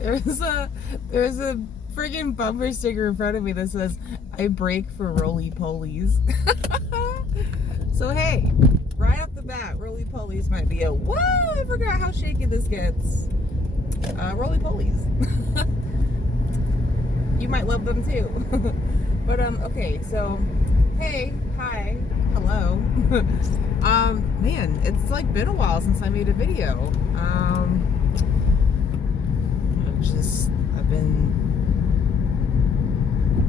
There's a friggin' bumper sticker in front of me that says, I break for roly-polies. So hey, right off the bat, roly-polies might be a, whoa, I forgot how shaky this gets. Roly-polies. You might love them too. But okay, so hey, hi, hello. Man, it's like been a while since I made a video. I've been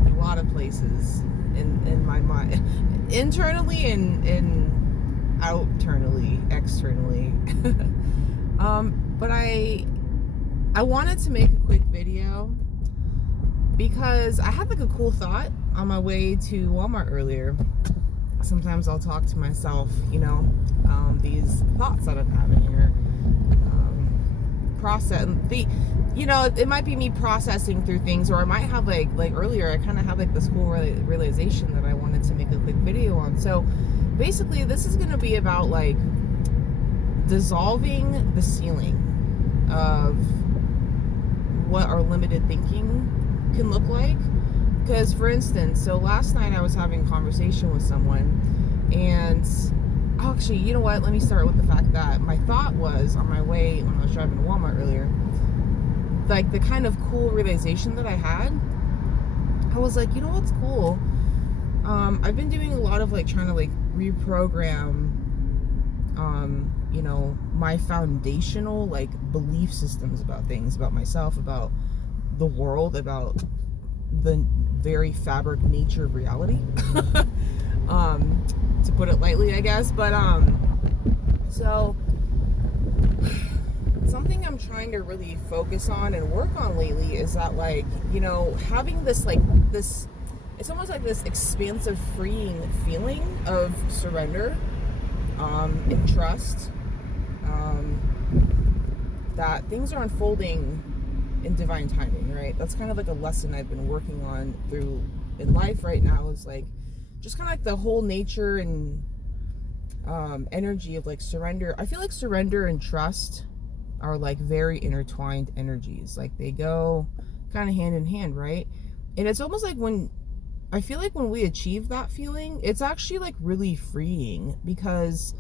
a lot of places in my mind, internally and externally. But I wanted to make a quick video because I had like a cool thought on my way to Walmart earlier. Sometimes I'll talk to myself, these thoughts that I'm having, or process it might be me processing through things, or I might have like earlier I kind of had like this cool realization that I wanted to make a quick video on. So basically this is going to be about like dissolving the ceiling of what our limited thinking can look like. Because for instance, so last night I was having a conversation with someone, and actually, you know what, let me start with the fact that my thought was on my way when I was driving to Walmart earlier, like the kind of cool realization that I had. I was like, you know what's cool, I've been doing a lot of like trying to like reprogram my foundational like belief systems about things, about myself, about the world, about the very fabric nature of reality. To put it lightly, I guess. But so something I'm trying to really focus on and work on lately is that, like, having this it's almost like this expansive, freeing feeling of surrender, and trust, that things are unfolding in divine timing, right? That's kind of like a lesson I've been working on through in life right now, is like just kind of like the whole nature and energy of like surrender. I feel like surrender and trust are like very intertwined energies. Like they go kind of hand in hand, right? And it's almost like I feel like when we achieve that feeling, it's actually like really freeing, because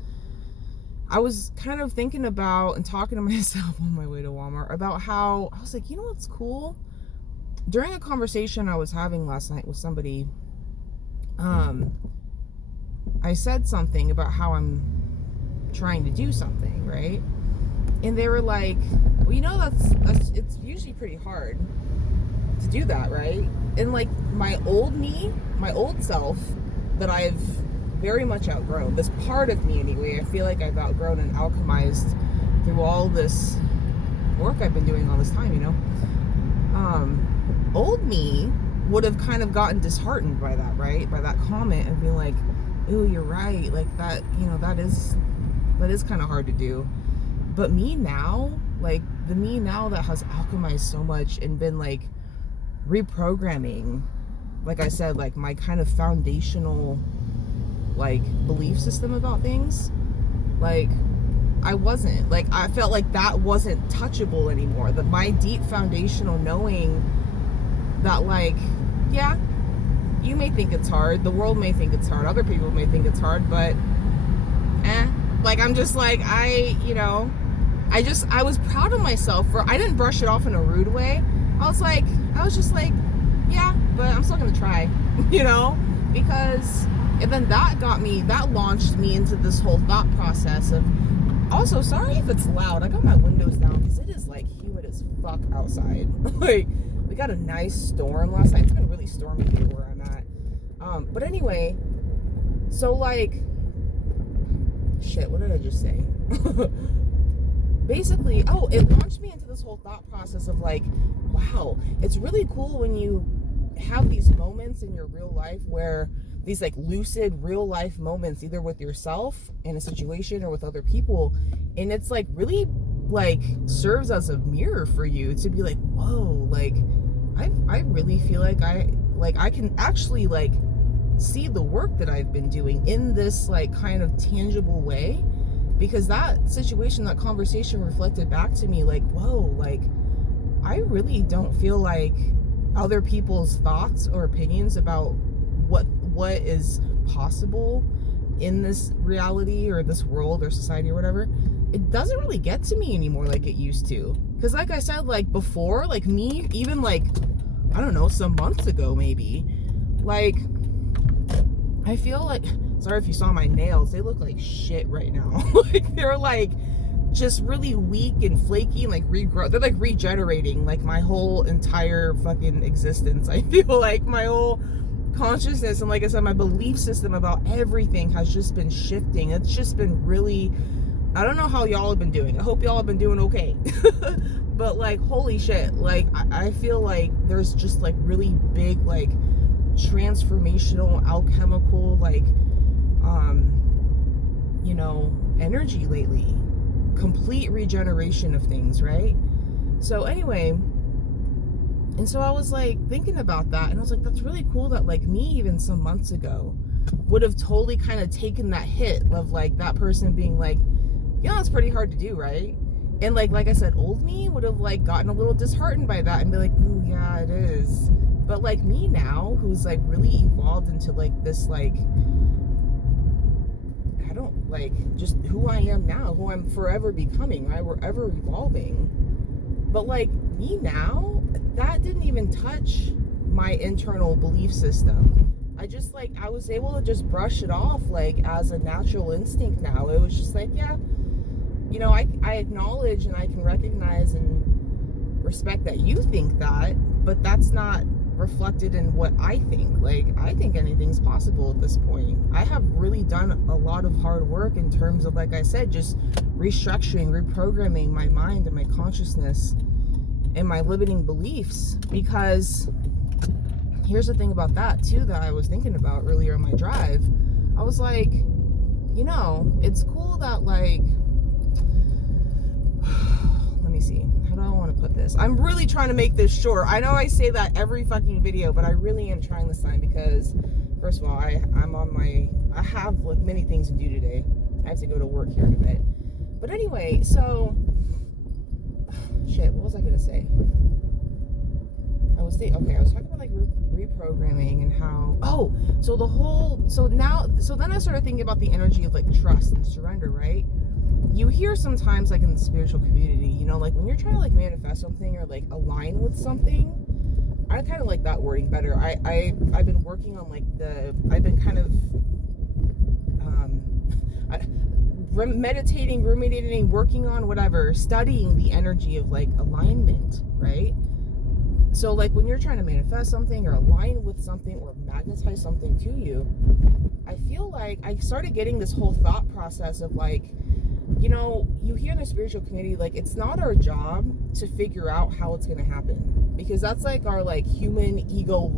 I was kind of thinking about and talking to myself on my way to Walmart about how I was like, you know what's cool? During a conversation I was having last night with somebody, I said something about how I'm trying to do something, right? And they were like, well, that's it's usually pretty hard to do that, right? And like my old self that I've very much outgrown, this part of me anyway, I feel like I've outgrown and alchemized through all this work I've been doing all this time, old me would have kind of gotten disheartened by that, right? By that comment, and being like, ooh, you're right, like that, that is kind of hard to do. But me now, like the me now that has alchemized so much and been like reprogramming, like I said, like my kind of foundational like belief system about things, like I felt like that wasn't touchable anymore. That my deep foundational knowing that, like, yeah, you may think it's hard, the world may think it's hard, other people may think it's hard, but like I'm just like, I was proud of myself I didn't brush it off in a rude way. I was just like, yeah, but I'm still gonna try, because, and then that launched me into this whole thought process of, also, sorry if it's loud, I got my windows down because it is like humid as fuck outside. Like, we got a nice storm last night. It's been really stormy here where I'm at. But anyway, so like, shit, what did I just say? Basically, it launched me into this whole thought process of like, wow, it's really cool when you have these moments in your real life where these like lucid real life moments, either with yourself in a situation or with other people, and it's like really like serves as a mirror for you to be like, whoa, like I really feel like I can actually like see the work that I've been doing in this like kind of tangible way, because that situation, that conversation reflected back to me like, whoa, like I really don't feel like other people's thoughts or opinions about what is possible in this reality or this world or society or whatever, it doesn't really get to me anymore like it used to. Because like I said, like before, like me, even like, I don't know, some months ago maybe, like, I feel like, sorry if you saw my nails, they look like shit right now. Like they're like just really weak and flaky and like regrow. They're like regenerating like my whole entire fucking existence. I feel like my whole consciousness and, like I said, my belief system about everything has just been shifting. It's just been really, I don't know how y'all have been doing. I hope y'all have been doing okay. But like, holy shit, like I feel like there's just like really big like transformational alchemical like you know, energy lately. Complete regeneration of things, right? So anyway, and so I was like thinking about that, and I was like, that's really cool that like me even some months ago would have totally kind of taken that hit of like that person being like, yeah, it's pretty hard to do, right? And like I said, old me would have like gotten a little disheartened by that and be like, ooh, yeah, it is. But like me now, who's like really evolved into like this like, I don't like just who I am now, who I'm forever becoming, right? We're ever evolving. But like me now, that didn't even touch my internal belief system. I just like, I was able to just brush it off like as a natural instinct now. It was just like, yeah, you know, I acknowledge and I can recognize and respect that you think that, but that's not reflected in what I think. Like, I think anything's possible at this point. I have really done a lot of hard work in terms of, like I said, just restructuring, reprogramming my mind and my consciousness and my limiting beliefs. Because here's the thing about that too that I was thinking about earlier on my drive. I was like, you know, it's cool that like, let me see, how do I want to put this? I'm really trying to make this short. I know I say that every fucking video, but I really am trying this time because, first of all, I have like many things to do today. I have to go to work here in a bit. But anyway, so, shit, what was I gonna say? I was talking about like reprogramming and how, so then I started thinking about the energy of like trust and surrender, right? You hear sometimes like in the spiritual community, you know, like when you're trying to like manifest something or like align with something, I kind of like that wording better. I've been working on like I've been kind of meditating, ruminating, working on whatever, studying the energy of like alignment, right? So like when you're trying to manifest something or align with something or magnetize something to you, I feel like I started getting this whole thought process of like, you know, you hear in the spiritual community, like it's not our job to figure out how it's going to happen, because that's like our like human ego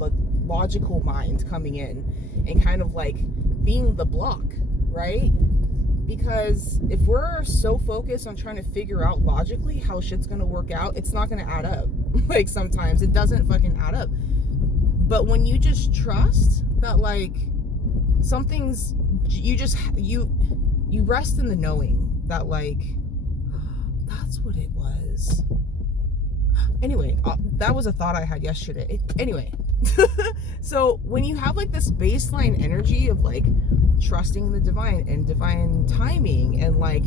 logical mind coming in and kind of like being the block, right? Because if we're so focused on trying to figure out logically how shit's going to work out, it's not going to add up. Like sometimes it doesn't fucking add up. But when you just trust that like something's, you rest in the knowing that like that's what it was. Anyway, that was a thought I had yesterday. Anyway, so when you have like this baseline energy of like trusting the divine and divine timing, and like,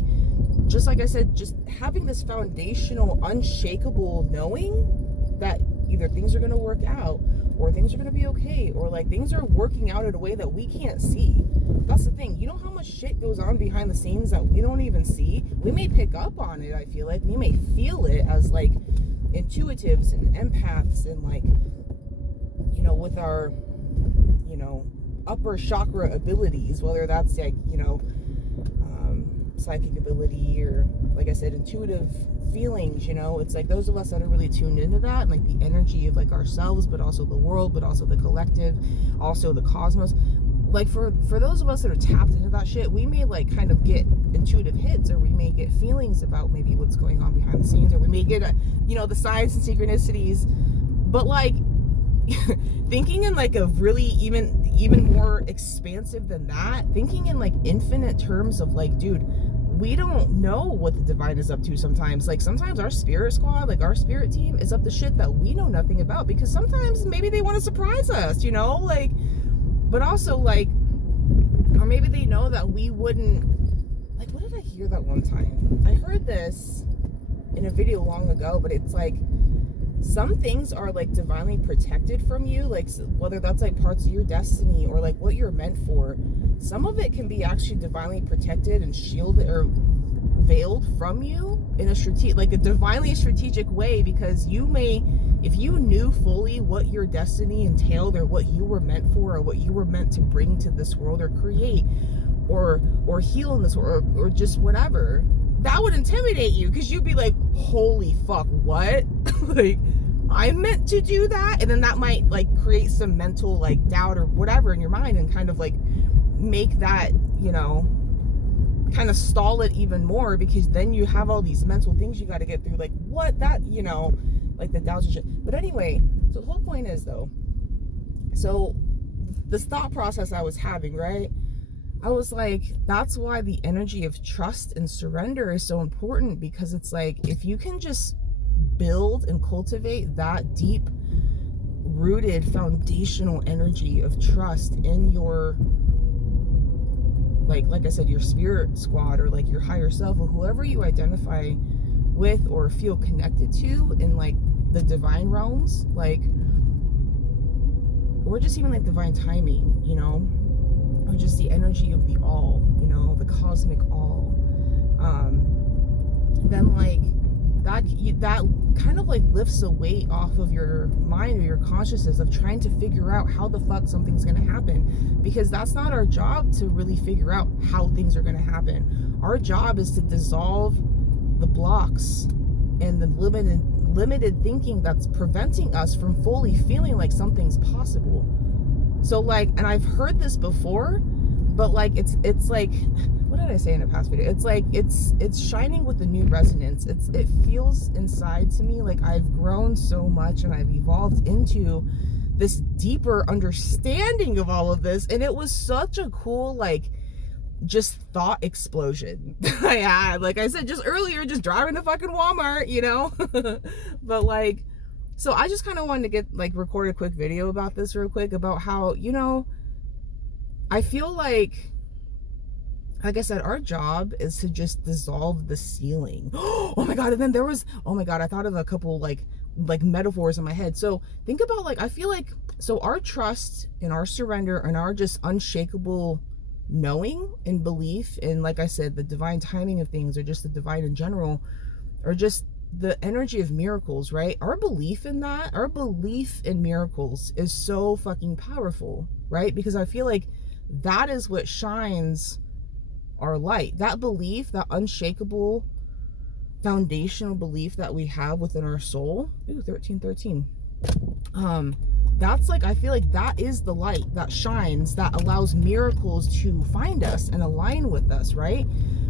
just like I said, just having this foundational unshakable knowing that either things are going to work out or things are going to be okay, or like things are working out in a way that we can't see. That's the thing. You know how much shit goes on behind the scenes that we don't even see? We may pick up on it, I feel like. We may feel it as like intuitives and empaths and like, you know, with our, you know, upper chakra abilities, whether that's like, you know, psychic ability or, like I said, intuitive feelings. You know, it's like those of us that are really tuned into that and like the energy of like ourselves, but also the world, but also the collective, also the cosmos. Like for those of us that are tapped into that shit, we may like kind of get intuitive hits, or we may get feelings about maybe what's going on behind the scenes, or we may get you know, the signs and synchronicities. But like thinking in like a really even more expansive than that, thinking in like infinite terms of like, dude, we don't know what the divine is up to sometimes. Like sometimes our spirit squad, like our spirit team, is up to shit that we know nothing about, because sometimes maybe they want to surprise us, you know, like, but also like, or maybe they know that we wouldn't, like, what did I hear that one time? I heard this in a video long ago, but it's like, some things are like divinely protected from you, like whether that's like parts of your destiny or like what you're meant for. Some of it can be actually divinely protected and shielded or veiled from you in a like a divinely strategic way, because you may, if you knew fully what your destiny entailed or what you were meant for or what you were meant to bring to this world or create or heal in this world or just whatever, that would intimidate you, because you'd be like, holy fuck, what? Like, I'm meant to do that? And then that might like create some mental like doubt or whatever in your mind, and kind of like make that, you know, kind of stall it even more, because then you have all these mental things you got to get through, like what, that, you know, like the doubts and shit. But anyway, so the whole point is though, so this thought process I was having, right? I was like, that's why the energy of trust and surrender is so important, because it's like, if you can just build and cultivate that deep rooted foundational energy of trust in your, like I said, your spirit squad or like your higher self or whoever you identify with or feel connected to in like the divine realms, like, or just even like divine timing, you know, or just the energy of the all, you know, the cosmic all, then like that kind of like lifts the weight off of your mind or your consciousness of trying to figure out how the fuck something's gonna happen, because that's not our job to really figure out how things are gonna happen. Our job is to dissolve the blocks and the limited thinking that's preventing us from fully feeling like something's possible. So like, and I've heard this before, but like it's like, what did I say in a past video? It's like it's shining with a new resonance. It feels inside to me like I've grown so much and I've evolved into this deeper understanding of all of this, and it was such a cool like just thought explosion I had. Like I said just earlier, just driving to fucking Walmart, you know. But like, so I just kind of wanted to get like record a quick video about this real quick, about how, you know, I feel like I said, our job is to just dissolve the ceiling. Oh my God. And then there was, oh my God, I thought of a couple like metaphors in my head. So think about like, I feel like, so our trust and our surrender and our just unshakable knowing and belief in, like I said, the divine timing of things, or just the divine in general, or just the energy of miracles, right? Our belief in that, our belief in miracles is so fucking powerful, right? Because I feel like that is what shines our light. That belief, that unshakable foundational belief that we have within our soul. Ooh, 1313. That's like, I feel like that is the light that shines, that allows miracles to find us and align with us, right?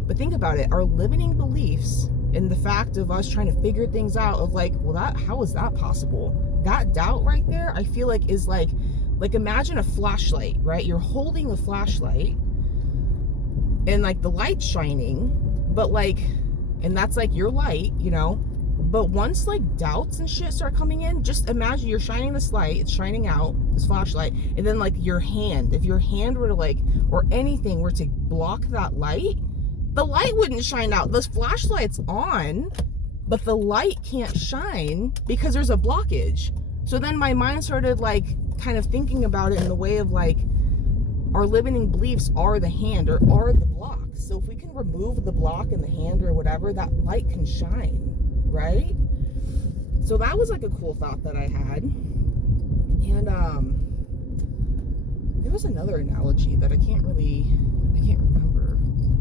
But think about it, our limiting beliefs in the fact of us trying to figure things out of like, well, that, how is that possible? That doubt right there, I feel like is like imagine a flashlight, right? You're holding a flashlight and like the light's shining, but like, and that's like your light, you know, but once like doubts and shit start coming in, just imagine you're shining this light, it's shining out, this flashlight, and then like your hand, if your hand were to like, or anything were to block that light, the light wouldn't shine out. This flashlight's on, but the light can't shine because there's a blockage. So then my mind started like kind of thinking about it in the way of like, our limiting beliefs are the hand or are the block. So if we can remove the block in the hand or whatever, that light can shine, right? So that was like a cool thought that I had. And there was another analogy that I can't remember.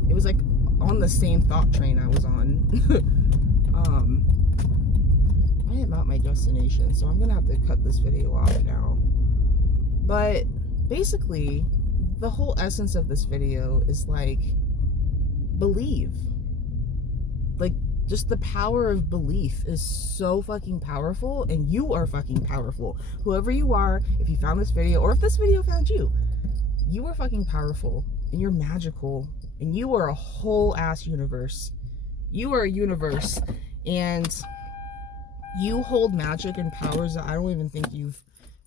It was like on the same thought train I was on. I am at my destination, so I'm gonna have to cut this video off now. But basically, the whole essence of this video is like, believe. Like, just the power of belief is so fucking powerful, and you are fucking powerful. Whoever you are, if you found this video, or if this video found you, you are fucking powerful, and you're magical, And you are a whole ass universe. You are a universe. And you hold magic and powers that I don't even think you've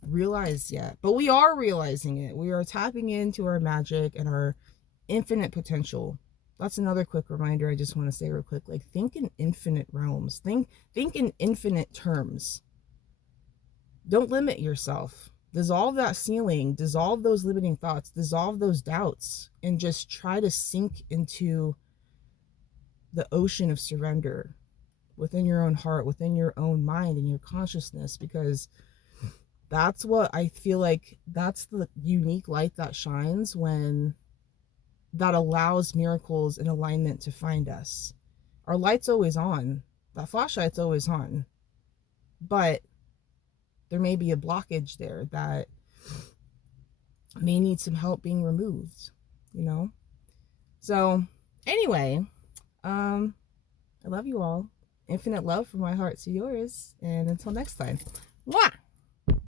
realized yet. But we are realizing it. We are tapping into our magic and our infinite potential. That's another quick reminder I just want to say real quick. Like, think in infinite realms. Think in infinite terms. Don't limit yourself. Dissolve that ceiling. Dissolve those limiting thoughts. Dissolve those doubts. And just try to sink into the ocean of surrender within your own heart, within your own mind and your consciousness, because that's what I feel like, that's the unique light that shines when that allows miracles and alignment to find us. Our light's always on. That flashlight's always on. But there may be a blockage there that may need some help being removed, you know? So anyway, I love you all. Infinite love from my heart to yours. And until next time. Mwah!